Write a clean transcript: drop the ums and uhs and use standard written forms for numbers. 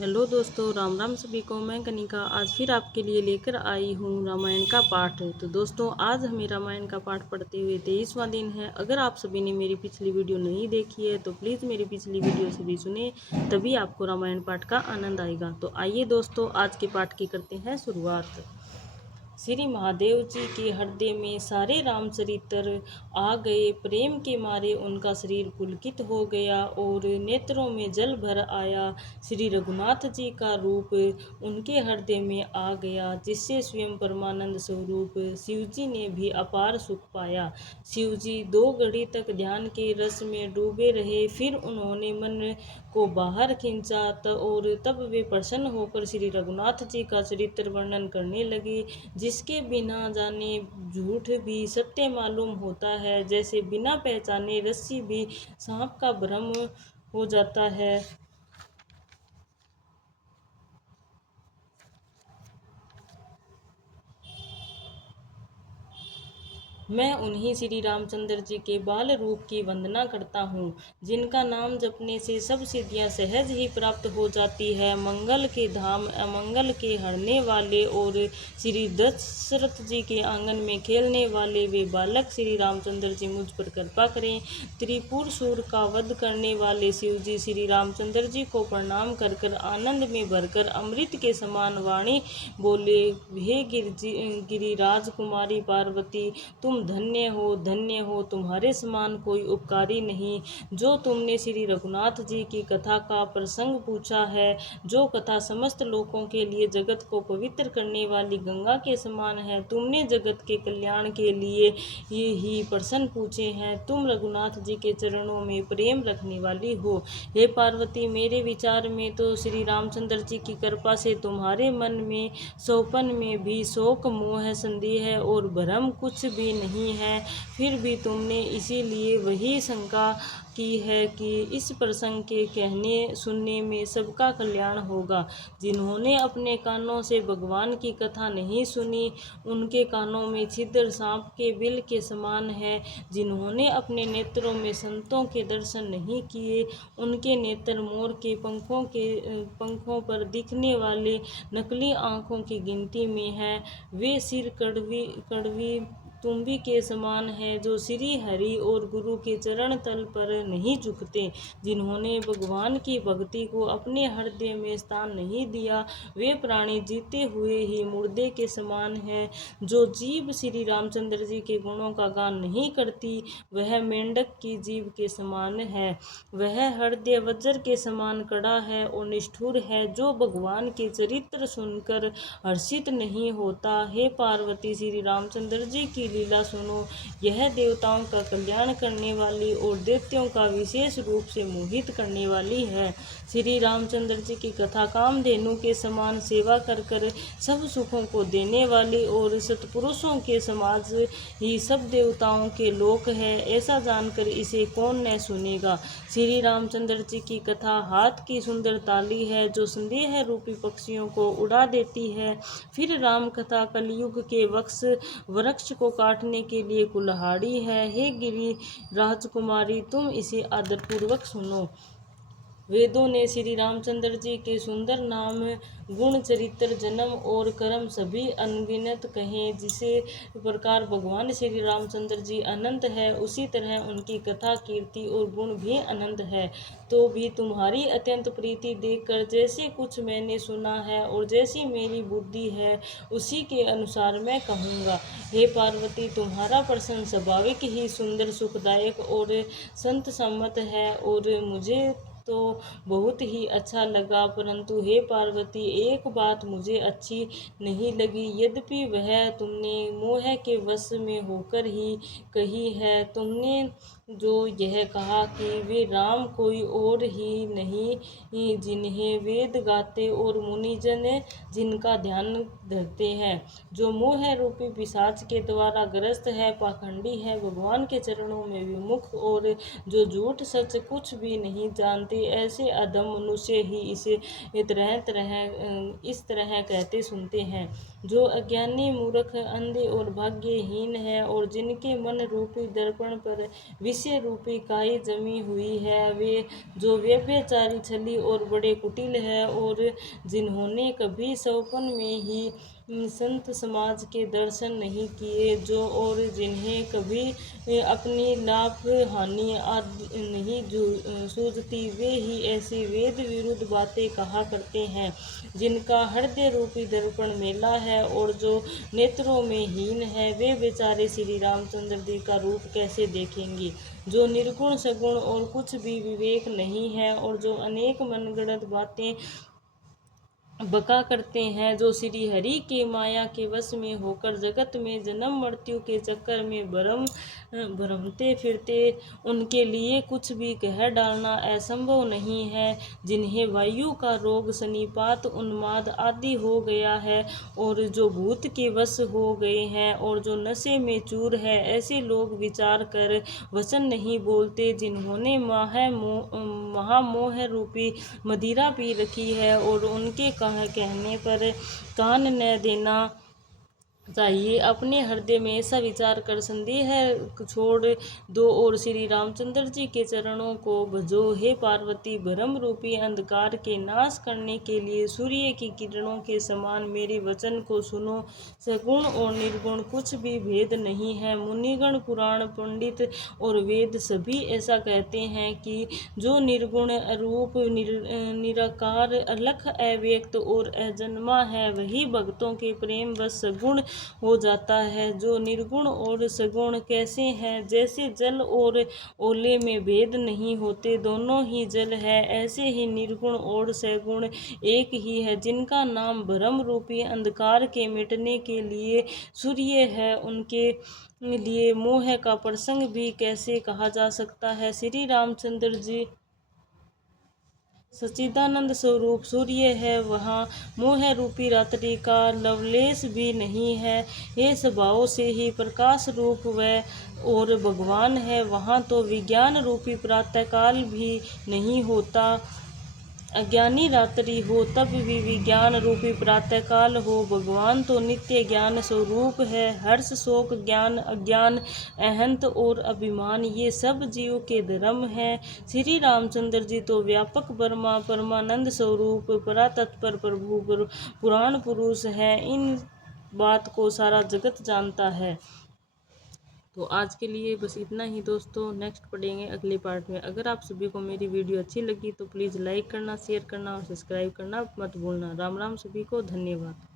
Hello दोस्तों, राम राम सभी को। मैं कनिका आज फिर आपके लिए लेकर आई हूँ रामायण का पाठ। तो दोस्तों, आज हमें रामायण का पाठ पढ़ते हुए 23वां दिन है। अगर आप सभी ने मेरी पिछली वीडियो नहीं देखी है तो प्लीज़ मेरी पिछली वीडियो सभी सुने, तभी आपको रामायण पाठ का आनंद आएगा। तो आइए दोस्तों, आज के पाठ की करते हैं शुरुआत। श्री महादेव जी के हृदय में सारे रामचरित्र आ गए। प्रेम के मारे उनका शरीर पुलकित हो गया और नेत्रों में जल भर आया। श्री रघुनाथ जी का रूप उनके हृदय में आ गया, जिससे स्वयं परमानंद स्वरूप शिव जी ने भी अपार सुख पाया। शिव जी 2 घड़ी तक ध्यान के रस में डूबे रहे। फिर उन्होंने मन को बाहर खींचा और तब वे प्रसन्न होकर श्री रघुनाथ जी का चरित्र वर्णन करने लगे, जिसके बिना जाने झूठ भी सत्य मालूम होता है। जैसे बिना पहचाने रस्सी भी सांप का भ्रम हो जाता है। मैं उन्हीं श्री रामचंद्र जी के बाल रूप की वंदना करता हूँ, जिनका नाम जपने से सब सिद्धियाँ सहज ही प्राप्त हो जाती है। मंगल के धाम अमंगल के हरने वाले और श्री दशरथ जी के आंगन में खेलने वाले वे बालक श्री रामचंद्र जी मुझ पर कृपा करें। त्रिपुर सुर का वध करने वाले शिव जी श्री रामचंद्र जी को प्रणाम कर कर आनंद में भरकर अमृत के समान वाणी बोले, हे गिरिराज कुमारी पार्वती, तुम धन्य हो, तुम्हारे समान कोई उपकारी नहीं। जो तुमने श्री रघुनाथ जी की कथा का प्रसंग पूछा है, जो कथा समस्त लोगों के लिए जगत को पवित्र करने वाली गंगा के समान है, तुमने जगत के कल्याण के लिए ये ही प्रश्न पूछे हैं। तुम रघुनाथ जी के चरणों में प्रेम रखने वाली हो। हे पार्वती, मेरे विचार में तो श्री रामचंद्र जी की कृपा से तुम्हारे मन में सौपन में भी शोक मोह संदेह और भ्रम कुछ भी नहीं है। फिर भी तुमने इसीलिए वही शंका की है कि इस प्रसंग के कहने सुनने में सबका कल्याण होगा। जिन्होंने अपने कानों से भगवान की कथा नहीं सुनी, उनके कानों में छिद्र सांप के बिल के समान है। जिन्होंने अपने नेत्रों में संतों के दर्शन नहीं किए, उनके नेत्र मोर के पंखों पर दिखने वाले नकली आँखों की गिनती में है। वे सिर कड़वी तुम्बी के समान है, जो श्री हरि और गुरु के चरण तल पर नहीं झुकते। जिन्होंने भगवान की भक्ति को अपने हृदय में स्थान नहीं दिया, वे प्राणी जीते हुए ही मुर्दे के समान है। जो जीव श्री रामचंद्र जी के गुणों का गान नहीं करती, वह मेंढक की जीव के समान है। वह हृदय वज्र के समान कड़ा है और निष्ठुर है, जो भगवान के चरित्र सुनकर हर्षित नहीं होता। हे पार्वती, श्री रामचंद्र जी की लीला सुनो। यह देवताओं का कल्याण करने वाली और दैत्यों का विशेष रूप से मोहित करने वाली है। श्री रामचंद्र जी की कथा कामधेनु के समान सेवा कर कर सब सुखों को देने वाली और सत्पुरुषों के समाज ही सब देवताओं के लोक है। ऐसा जानकर इसे कौन न सुनेगा। श्री रामचंद्र जी की कथा हाथ की सुंदर ताली है, जो संदेह रूपी पक्षियों को उड़ा देती है। फिर राम कथा कलयुग के वृक्ष को काटने के लिए कुल्हाड़ी है। हे गिरि राजकुमारी, तुम इसे आदरपूर्वक सुनो। वेदों ने श्री रामचंद्र जी के सुंदर नाम, गुण, चरित्र, जन्म और कर्म सभी अनगिनत कहे। जिसे प्रकार भगवान श्री रामचंद्र जी अनंत है, उसी तरह उनकी कथा, कीर्ति और गुण भी अनंत है। तो भी तुम्हारी अत्यंत प्रीति देखकर जैसे कुछ मैंने सुना है और जैसी मेरी बुद्धि है, उसी के अनुसार मैं कहूँगा। हे पार्वती, तुम्हारा प्रश्न स्वाभाविक ही सुंदर, सुखदायक और संत सम्मत है और मुझे तो बहुत ही अच्छा लगा। परंतु हे पार्वती, एक बात मुझे अच्छी नहीं लगी, यद्यपि वह तुमने मोह के वश में होकर ही कही है। तुमने जो यह कहा कि वे राम कोई और ही नहीं, जिन्हें वेद गाते और मुनिजन जिनका ध्यान धरते हैं, जो मोह रूपी पिशाच के द्वारा ग्रस्त है, पाखंडी है, भगवान के चरणों में विमुख और जो झूठ सच कुछ भी नहीं जानते, ऐसे अधम मनुष्य ही इस तरह कहते सुनते हैं। जो अज्ञानी, मूर्ख, अंधे और भाग्यहीन है और जिनके मन रूपी दर्पण पर विष विषय रूपी काई जमी हुई है, वे जो व्यभिचारी, छली और बड़े कुटिल है, और जिन्होंने कभी स्वप्न में ही संत समाज के दर्शन नहीं किए, जो और जिन्हें कभी अपनी लाभ हानि आदि नहीं सूझती, वे ही ऐसी वेद विरुद्ध बातें कहा करते हैं, जिनका हृदय रूपी दर्पण मेला है और जो नेत्रों में हीन है, वे बेचारे श्री रामचंद्र जी का रूप कैसे देखेंगे। जो निर्गुण सगुण और कुछ भी विवेक नहीं है, और जो अनेक मनगढ़ंत बातें बका करते हैं, जो श्री हरि के माया के वश में होकर जगत में जन्म मृत्यु के चक्कर में भ्रमते फिरते, उनके लिए कुछ भी कह डालना असंभव नहीं है। जिन्हें वायु का रोग, सन्निपात, उन्माद आदि हो गया है, और जो भूत के वश हो गए हैं, और जो नशे में चूर है, ऐसे लोग विचार कर वचन नहीं बोलते, जिन्होंने महामोह रूपी मदिरा पी रखी है, और उनके कहने पर कान न देना चाहिए। अपने हृदय में ऐसा विचार कर संदेह छोड़ दो और श्री रामचंद्र जी के चरणों को भजो। हे पार्वती, भ्रम रूपी अंधकार के नाश करने के लिए सूर्य की किरणों के समान मेरे वचन को सुनो। सगुण और निर्गुण कुछ भी भेद नहीं है। मुनिगण, पुराण पंडित और वेद सभी ऐसा कहते हैं कि जो निर्गुण, अरूप, निराकार, अलख, अव्यक्त और अजन्मा है, वही भक्तों के प्रेम बस सगुण हो जाता है। जो निर्गुण और सगुण कैसे हैं? जैसे जल और ओले में भेद नहीं होते, दोनों ही जल है, ऐसे ही निर्गुण और सगुण एक ही है, जिनका नाम भ्रम रूपी अंधकार के मिटने के लिए सूर्य है, उनके लिए मोह का प्रसंग भी कैसे कहा जा सकता है। श्री रामचंद्र जी सच्चिदानंद स्वरूप सूर्य है, वहाँ मोह रूपी रात्रि का लवलेश भी नहीं है। ये स्वभाव से ही प्रकाश रूप और भगवान है, वहाँ तो विज्ञान रूपी प्रातःकाल भी नहीं होता। अज्ञानी रात्रि हो तब भी विज्ञान रूपी प्रातःकाल हो। भगवान तो नित्य ज्ञान स्वरूप है। हर्ष, शोक, ज्ञान, अज्ञान, अहंत और अभिमान, ये सब जीव के धर्म हैं। श्री रामचंद्र जी तो व्यापक ब्रह्मा परमानंद स्वरूप परातत्पर प्रभु पुराण पुरुष है। इन बात को सारा जगत जानता है। तो आज के लिए बस इतना ही दोस्तों, नेक्स्ट पढ़ेंगे अगले पार्ट में। अगर आप सभी को मेरी वीडियो अच्छी लगी तो प्लीज़ लाइक करना, शेयर करना और सब्सक्राइब करना मत भूलना। राम राम सभी को, धन्यवाद।